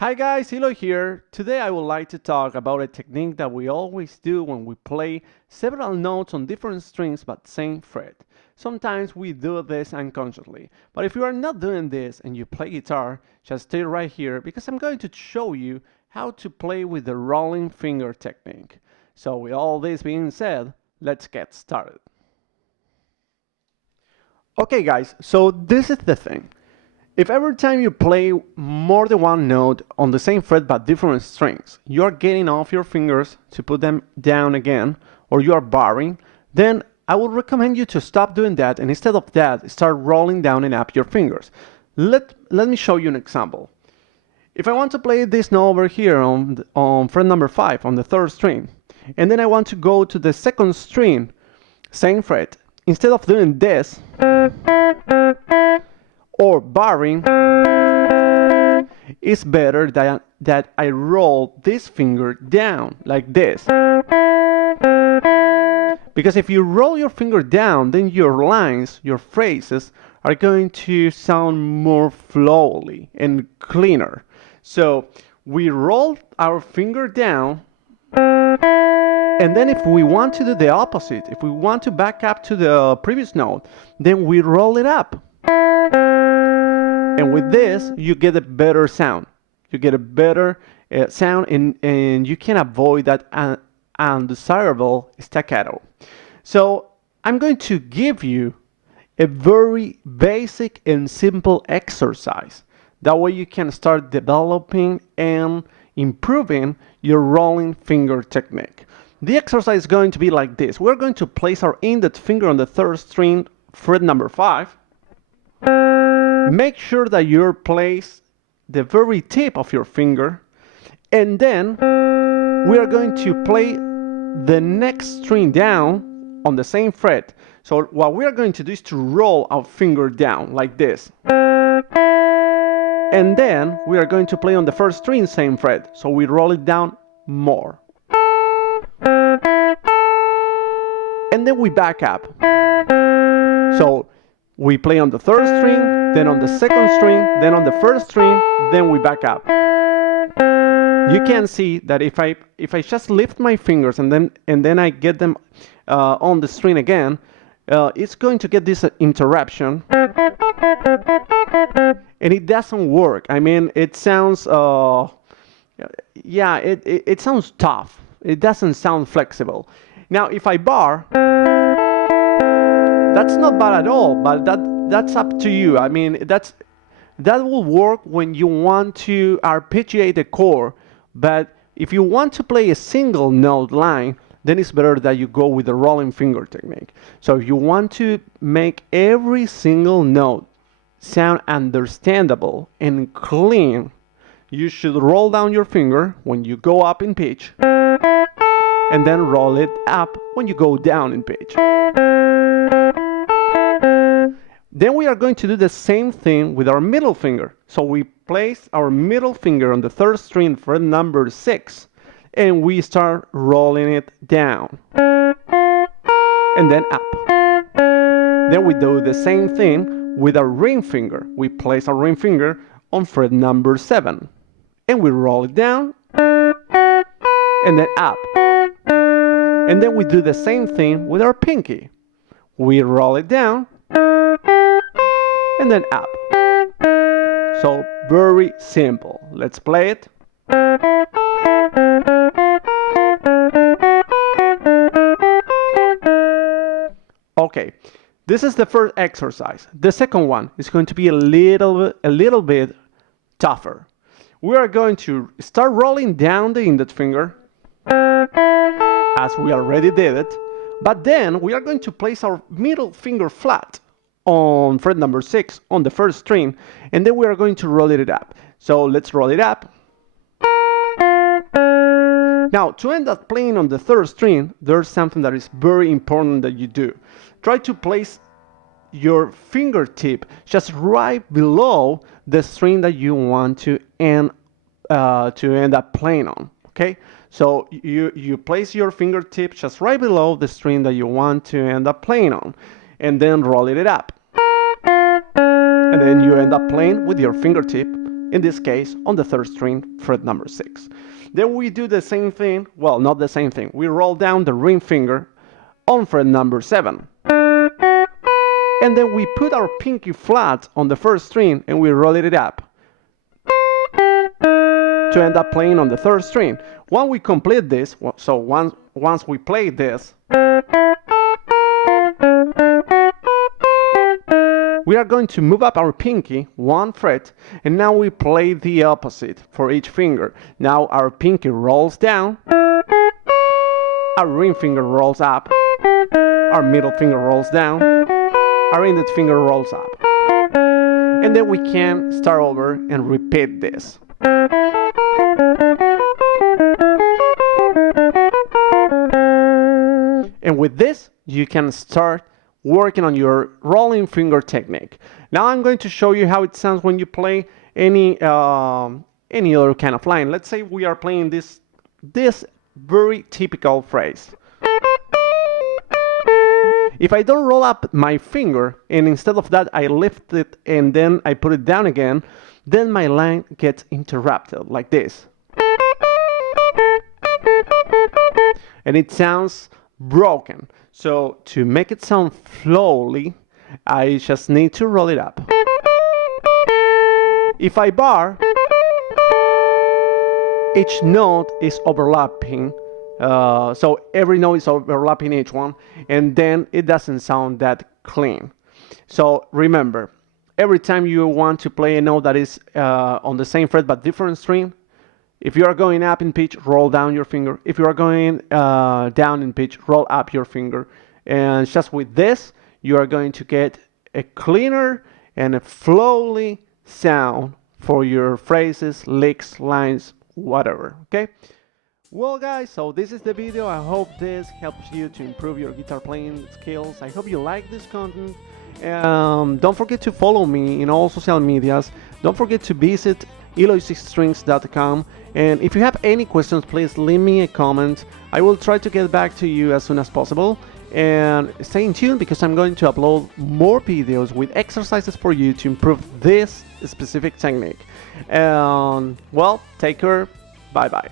Hi guys, Hilo here. Today I would like to talk about a technique that we always do when we play several notes on different strings but same fret. Sometimes we do this unconsciously, but if you are not doing this and you play guitar, just stay right here because I'm going to show you how to play with the rolling finger technique. So with all this being said, let's get started. Okay guys, so this is the thing. If every time you play more than one note on the same fret but different strings, you are getting off your fingers to put them down again, or you are barring, then I would recommend you to stop doing that and instead of that, start rolling down and up your fingers. Let me show you an example. If I want to play this note over here on fret number 5 on the third string, and then I want to go to the second string, same fret, instead of doing this, or barring, it's better that I roll this finger down like this. Because if you roll your finger down, then your lines, your phrases are going to sound more flowly and cleaner. So we roll our finger down, and then if we want to do the opposite, if we want to back up to the previous note, then we roll it up. And with this, you get a better sound. You get a better sound, and you can avoid that undesirable staccato. So I'm going to give you a very basic and simple exercise. That way you can start developing and improving your rolling finger technique. The exercise is going to be like this. We're going to place our index finger on the third string, fret number 5. Make sure that you place the very tip of your finger, and then we are going to play the next string down on the same fret. So what we are going to do is to roll our finger down like this. And then we are going to play on the first string, same fret. So we roll it down more. And then we back up. So we play on the third string, then on the second string, then on the first string, then we back up. You can see that if I just lift my fingers and then I get them on the string again, it's going to get this interruption, and it doesn't work. I mean, it sounds it sounds tough. It doesn't sound flexible. Now, if I bar, that's not bad at all, but that's up to you. I mean, that will work when you want to arpeggiate a chord, but if you want to play a single note line, then it's better that you go with the rolling finger technique. So if you want to make every single note sound understandable and clean, you should roll down your finger when you go up in pitch, and then roll it up when you go down in pitch. Then we are going to do the same thing with our middle finger. So we place our middle finger on the third string, fret number 6, and we start rolling it down and then up. Then we do the same thing with our ring finger. We place our ring finger on fret number 7, and we roll it down and then up. And then we do the same thing with our pinky. We roll it down and then up. So very simple. Let's play it. Okay, this is the first exercise. The second one is going to be a little bit tougher. We are going to start rolling down the index finger, as we already did it, but then we are going to place our middle finger flat on fret number 6 on the first string, and then we are going to roll it up. So let's roll it up. Now, to end up playing on the third string, there's something that is very important that you do. Try to place your fingertip just right below the string that you want to end up playing on. Okay, so you place your fingertip just right below the string that you want to end up playing on, and then roll it up. And then you end up playing with your fingertip in this case on the third string, fret number 6. Then we do the same thing, well, not the same thing. We roll down the ring finger on fret number 7. And then we put our pinky flat on the first string and we roll it up to end up playing on the third string. Once we complete this, so once we play this, we are going to move up our pinky 1 fret, and now we play the opposite for each finger. Now our pinky rolls down, our ring finger rolls up, our middle finger rolls down, our index finger rolls up. And then we can start over and repeat this. And with this, you can start working on your rolling finger technique. Now I'm going to show you how it sounds when you play any other kind of line. Let's say we are playing this very typical phrase. If I don't roll up my finger and instead of that I lift it and then I put it down again, then my line gets interrupted like this. And it sounds broken. So to make it sound flowly, I just need to roll it up. If I bar, each note is overlapping. So every note is overlapping each one, and then it doesn't sound that clean. So remember, every time you want to play a note that is on the same fret but different string, if you are going up in pitch, roll down your finger. If you are going down in pitch, roll up your finger. And just with this, you are going to get a cleaner and a flowly sound for your phrases, licks, lines, whatever, okay? Well guys, so this is the video. I hope this helps you to improve your guitar playing skills. I hope you like this content. Don't forget to follow me in all social medias. Don't forget to visit Eloy6strings.com, and if you have any questions, please leave me a comment. I will try to get back to you as soon as possible, and stay tuned because I'm going to upload more videos with exercises for you to improve this specific technique. Well, take care. Bye bye.